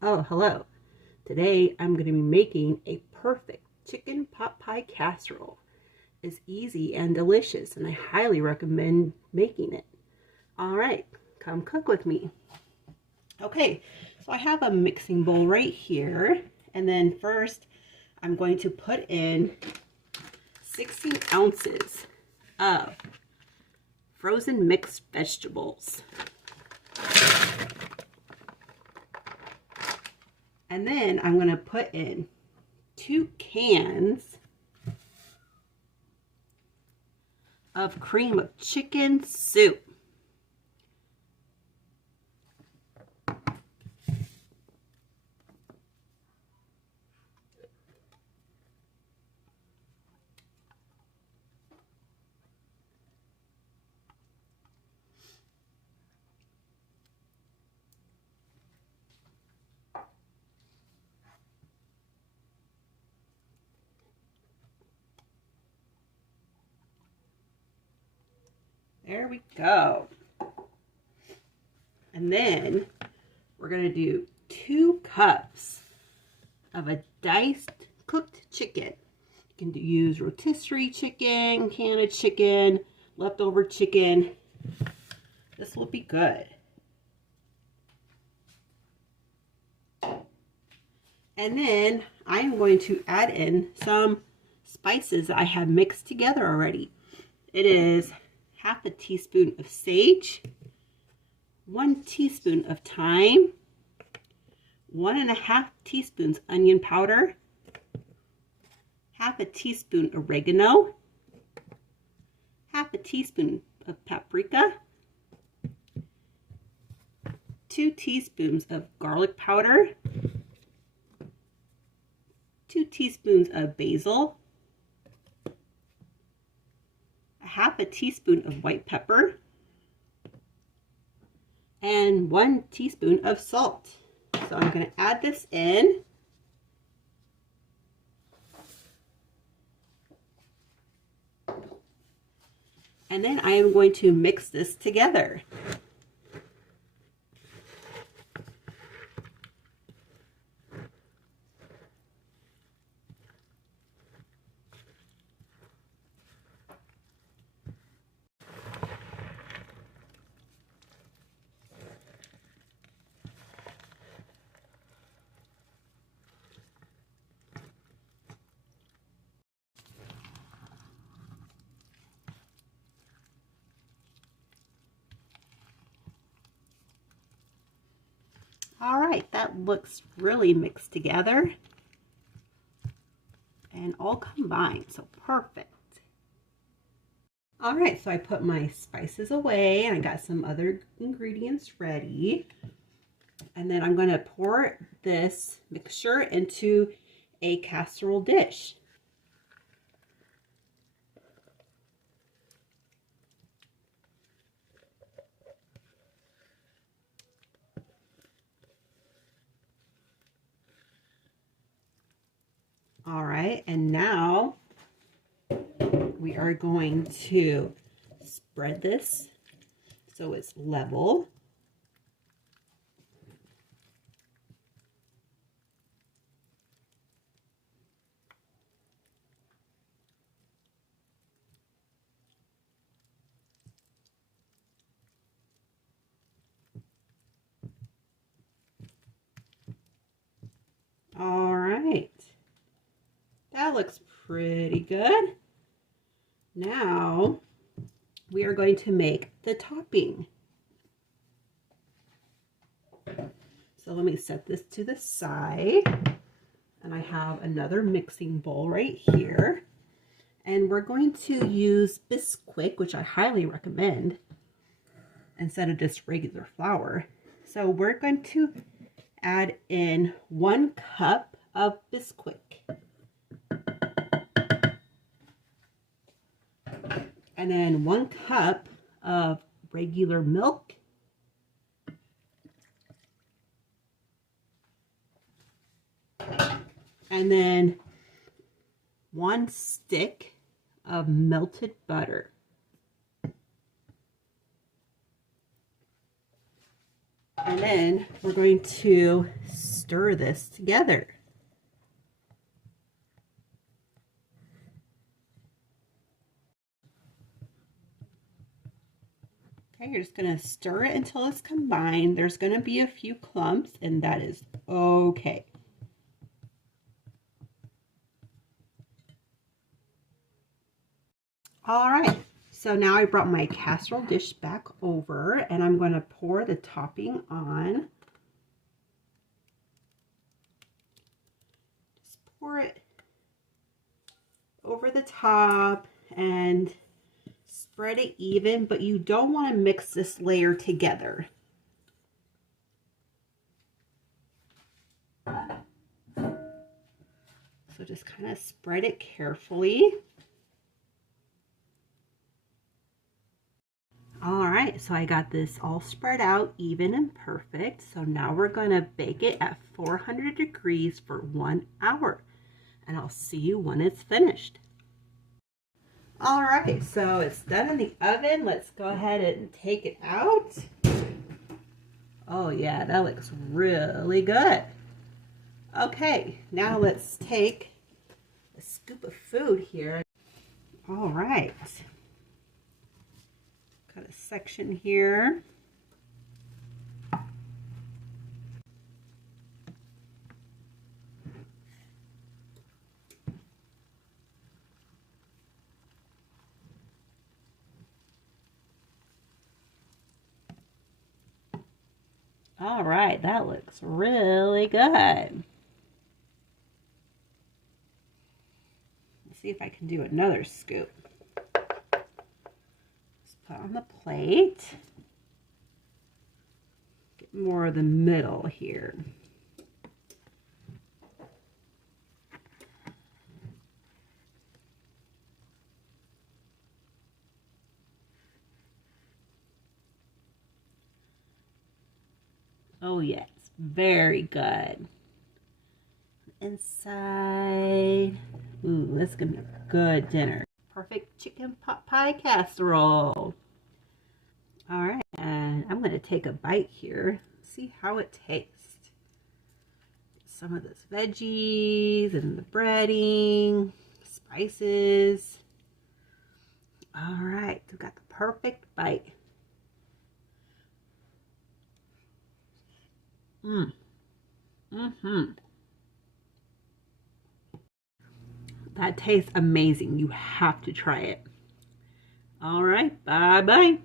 Oh, hello. Today I'm going to be making a perfect chicken pot pie casserole. It's easy and delicious, and I highly recommend making it. All right, come cook with me. Okay, so I have a mixing bowl right here, and then first I'm going to put in 16 ounces of frozen mixed vegetables. And then I'm going to put in 2 cans of cream of chicken soup. There we go. And then we're going to do 2 cups of a diced cooked chicken. You can use rotisserie chicken, canned chicken, leftover chicken. This will be good. And then I'm going to add in some spices I have mixed together already. It is half a teaspoon of sage, 1 teaspoon of thyme, 1.5 teaspoons onion powder, half a teaspoon oregano, half a teaspoon of paprika, 2 teaspoons of garlic powder, 2 teaspoons of basil, half a teaspoon of white pepper, and 1 teaspoon of salt. So I'm going to add this in. And then I am going to mix this together. All right, that looks really mixed together and all combined, so perfect. All right, so I put my spices away and I got some other ingredients ready. And then I'm going to pour this mixture into a casserole dish. All right, and now we are going to spread this so it's level. All right, that looks pretty good. Now we are going to make the topping. So let me set this to the side, and I have another mixing bowl right here, and we're going to use Bisquick, which I highly recommend, instead of just regular flour. So we're going to add in 1 cup of Bisquick, and then 1 cup of regular milk, and then 1 stick of melted butter. And then we're going to stir this together. Okay, you're just going to stir it until it's combined. There's going to be a few clumps, and that is okay. All right, so now I brought my casserole dish back over, and I'm going to pour the topping on. Just pour it over the top and spread it even, but you don't want to mix this layer together. So just kind of spread it carefully. All right, so I got this all spread out even and perfect. So now we're going to bake it at 400 degrees for 1 hour. And I'll see you when it's finished. All right, so it's done in the oven. Let's go ahead and take it out. Oh yeah, that looks really good. Okay, now let's take a scoop of food here. All right. Got a section here. All right, that looks really good. Let's see if I can do another scoop. Just put on the plate. Get more of the middle here. Oh yes, very good. Inside. Ooh, that's gonna be a good dinner. Perfect chicken pot pie casserole. All right, and I'm gonna take a bite here. See how it tastes. Some of those veggies and the breading, spices. All right, we got the perfect bite. That tastes amazing. You have to try it. All right, bye-bye.